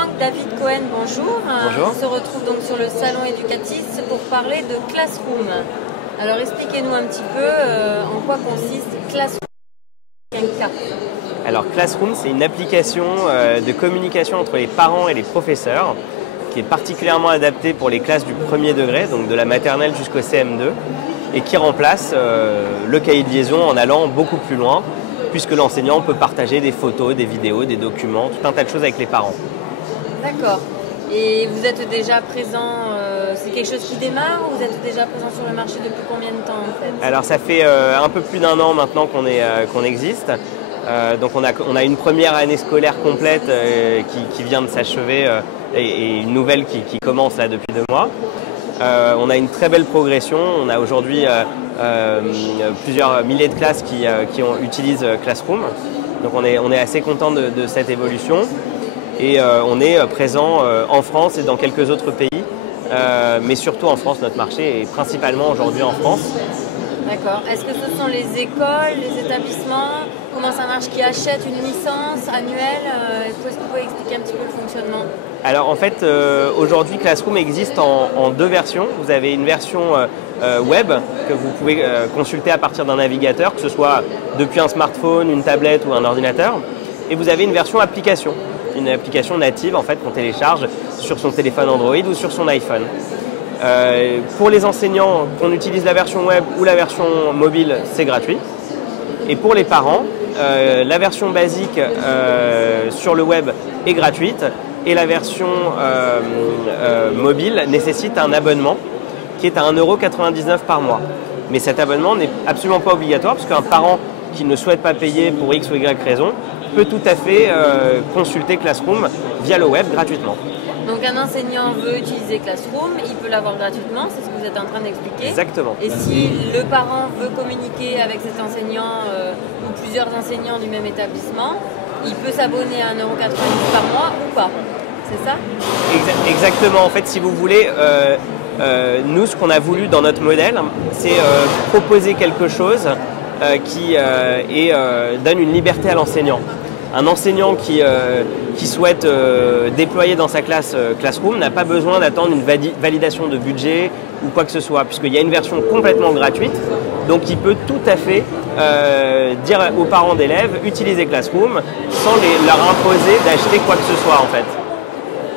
Franck David Cohen, bonjour. Bonjour. On se retrouve donc sur le salon Educatis pour parler de Classroom. Alors expliquez-nous un petit peu en quoi consiste Classroom. Alors Classroom, c'est une application de communication entre les parents et les professeurs qui est particulièrement adaptée pour les classes du premier degré, donc de la maternelle jusqu'au CM2, et qui remplace le cahier de liaison en allant beaucoup plus loin, puisque l'enseignant peut partager des photos, des vidéos, des documents, tout un tas de choses avec les parents. D'accord. Et vous êtes déjà présent, c'est quelque chose qui démarre ou vous êtes déjà présent sur le marché depuis combien de temps en fait? Alors ça fait un peu plus d'un an maintenant qu'on existe. Donc on a une première année scolaire complète qui vient de s'achever et une nouvelle qui commence là depuis 2 mois. On a une très belle progression. On a aujourd'hui plusieurs milliers de classes qui utilisent Classroom. Donc on est assez content de cette évolution. Et on est présent en France et dans quelques autres pays. Mais surtout en France, notre marché est principalement aujourd'hui en France. D'accord. Est-ce que ce sont les écoles, les établissements? Comment ça marche? Qui achètent une licence annuelle? Est-ce que vous pouvez expliquer un petit peu le fonctionnement? Alors en fait, aujourd'hui Classroom existe en 2 versions. Vous avez une version web que vous pouvez consulter à partir d'un navigateur, que ce soit depuis un smartphone, une tablette ou un ordinateur. Et vous avez une version application, une application native en fait qu'on télécharge sur son téléphone Android ou sur son iPhone. Pour les enseignants, qu'on utilise la version web ou la version mobile, c'est gratuit. Et pour les parents, la version basique sur le web est gratuite et la version mobile nécessite un abonnement qui est à 1,99 € par mois. Mais cet abonnement n'est absolument pas obligatoire parce qu'un parent qui ne souhaite pas payer pour X ou Y raison peut tout à fait consulter Classroom via le web gratuitement. Donc un enseignant veut utiliser Classroom, il peut l'avoir gratuitement, c'est ce que vous êtes en train d'expliquer. Exactement. Et si le parent veut communiquer avec cet enseignant ou plusieurs enseignants du même établissement, il peut s'abonner à 1,99 € par mois ou pas. C'est ça? Exactement. En fait, si vous voulez, nous, ce qu'on a voulu dans notre modèle, c'est proposer quelque chose qui donne une liberté à l'enseignant. Un enseignant qui souhaite déployer dans sa classe Classroom n'a pas besoin d'attendre une validation de budget ou quoi que ce soit, puisqu'il y a une version complètement gratuite. Donc il peut tout à fait dire aux parents d'élèves, utiliser Classroom sans leur imposer d'acheter quoi que ce soit en fait.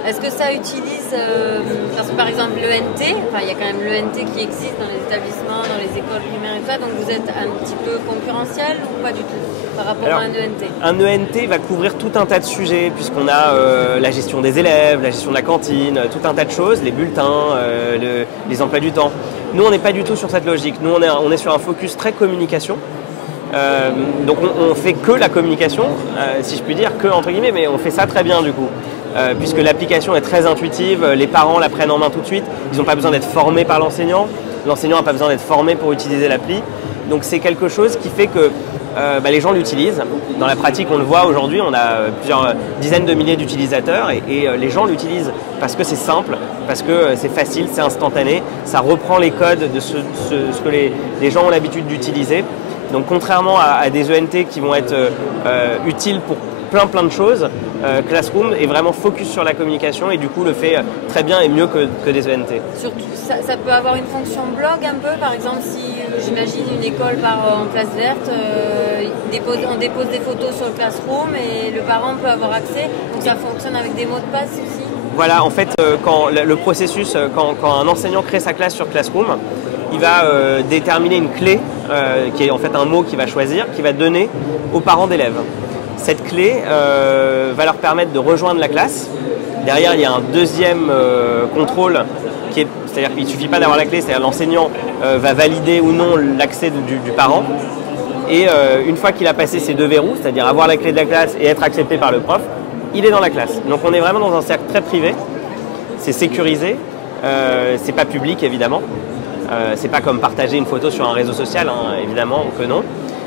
Est-ce que ça utilise, parce que par exemple l'ENT, enfin il y a quand même l'ENT qui existe dans les établissements, dans les écoles primaires et tout ça, donc vous êtes un petit peu concurrentiel ou pas du tout par rapport à un ENT? Un ENT va couvrir tout un tas de sujets puisqu'on a la gestion des élèves, la gestion de la cantine, tout un tas de choses, les bulletins, les emplois du temps. Nous on n'est pas du tout sur cette logique, nous on est sur un focus très communication. Donc on fait que la communication, si je puis dire, que entre guillemets, mais on fait ça très bien du coup. Puisque l'application est très intuitive, les parents la prennent en main tout de suite, ils n'ont pas besoin d'être formés par l'enseignant n'a pas besoin d'être formé pour utiliser l'appli. Donc c'est quelque chose qui fait que les gens l'utilisent. Dans la pratique, on le voit aujourd'hui, on a plusieurs dizaines de milliers d'utilisateurs et les gens l'utilisent parce que c'est simple, parce que c'est facile, c'est instantané, ça reprend les codes de ce que les gens ont l'habitude d'utiliser. Donc contrairement à des ENT qui vont être utiles pour plein de choses, Classroom est vraiment focus sur la communication et du coup le fait très bien et mieux que des ENT. Surtout, ça peut avoir une fonction blog un peu, par exemple si j'imagine une école part en classe verte, on dépose des photos sur le Classroom et le parent peut avoir accès, donc ça fonctionne avec des mots de passe aussi? Voilà, en fait, quand le processus, quand un enseignant crée sa classe sur Classroom, il va déterminer une clé qui est en fait un mot qu'il va choisir, qu'il va donner aux parents d'élèves. Cette clé va leur permettre de rejoindre la classe. Derrière, il y a un deuxième contrôle, c'est-à-dire qu'il ne suffit pas d'avoir la clé, c'est-à-dire l'enseignant va valider ou non l'accès du parent. Et une fois qu'il a passé ces 2 verrous, c'est-à-dire avoir la clé de la classe et être accepté par le prof, il est dans la classe. Donc on est vraiment dans un cercle très privé, c'est sécurisé, c'est pas public évidemment. C'est pas comme partager une photo sur un réseau social, hein, évidemment que non.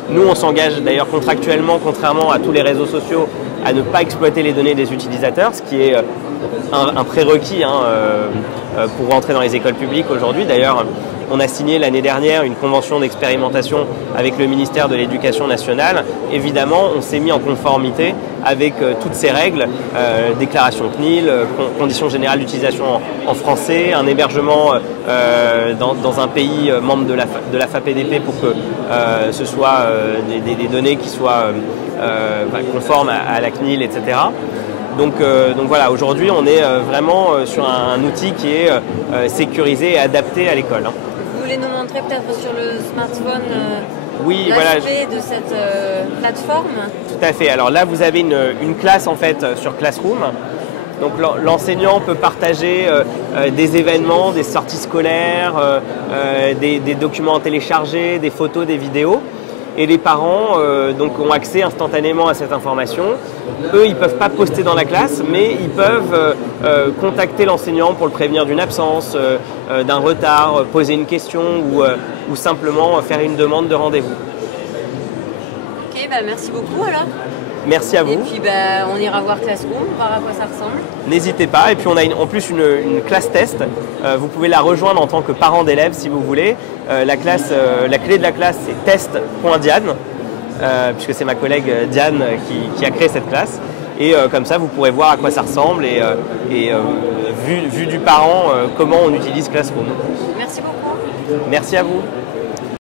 Nous, on s'engage d'ailleurs contractuellement, contrairement à tous les réseaux sociaux, à ne pas exploiter les données des utilisateurs, ce qui est un prérequis pour rentrer dans les écoles publiques aujourd'hui. D'ailleurs, On a signé l'année dernière une convention d'expérimentation avec le ministère de l'Éducation nationale. Évidemment, on s'est mis en conformité avec toutes ces règles, déclaration CNIL, conditions générales d'utilisation en français, un hébergement dans un pays membre de la FAPDP pour que ce soit des données qui soient conformes à la CNIL, etc. Donc voilà, aujourd'hui on est vraiment sur un outil qui est sécurisé et adapté à l'école. Vous voulez nous montrer peut-être sur le smartphone oui, l'aspect de cette plateforme? Tout à fait. Alors là, vous avez une classe en fait sur Classroom. Donc l'enseignant peut partager des événements, des sorties scolaires, des documents téléchargés, des photos, des vidéos. Et les parents donc ont accès instantanément à cette information. Eux, ils ne peuvent pas poster dans la classe, mais ils peuvent contacter l'enseignant pour le prévenir d'une absence, d'un retard, poser une question ou simplement faire une demande de rendez-vous. Ok, merci beaucoup alors. Merci à vous. Et puis on ira voir Classroom, voir à quoi ça ressemble. N'hésitez pas. Et puis on a en plus une classe test. Vous pouvez la rejoindre en tant que parent d'élève si vous voulez. La clé de la classe c'est test.diane, puisque c'est ma collègue Diane qui a créé cette classe. Et comme ça vous pourrez voir à quoi ça ressemble et vu du parent comment on utilise Classroom. Merci beaucoup. Merci à vous.